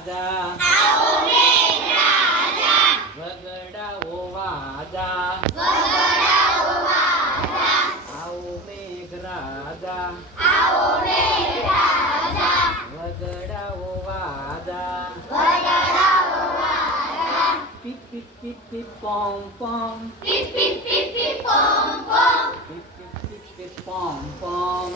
રાજા વગડાઓ વાજા આવો મેઘ રાજા વગડાઓ વાજા પીપ પીપ પીપ પીપ પોમ પોમ પીપ પીપ પીપ પીપ પોમ પોમ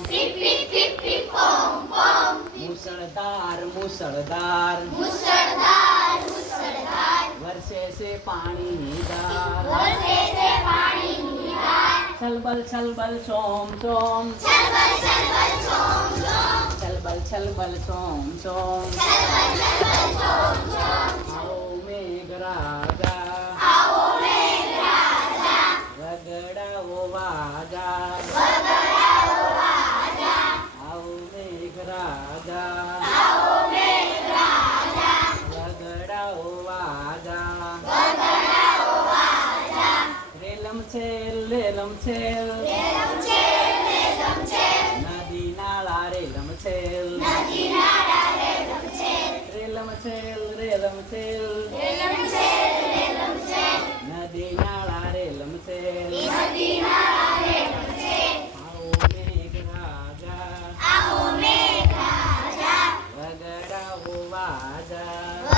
मुसलधार मुसलधार मुसलधार मुसलधार वर्षे से पानी निदार वर्षे से पानी निदार छलबल छलबल सोम सोम छलबल छलबल सोम सोम छलबल छलबल सोम सोम छलबल छलबल सोम सोम आओ मेघ राजा. आओ मेघ राजा. रगड़ा वो वाजा લેલમ છે લેલમ છે. લેલમ છે લેલમ છે. નદી નાળા રેલમ છે. નદી નાળા રેલમ છે. રેલમ છે રેલમ નદી નાળા રેલમ નદી નાળા રેલમ આવો મેઘ આવો મેઘ વગડાવો વાજા.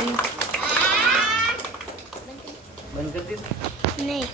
Bantu. Bantu. Nih.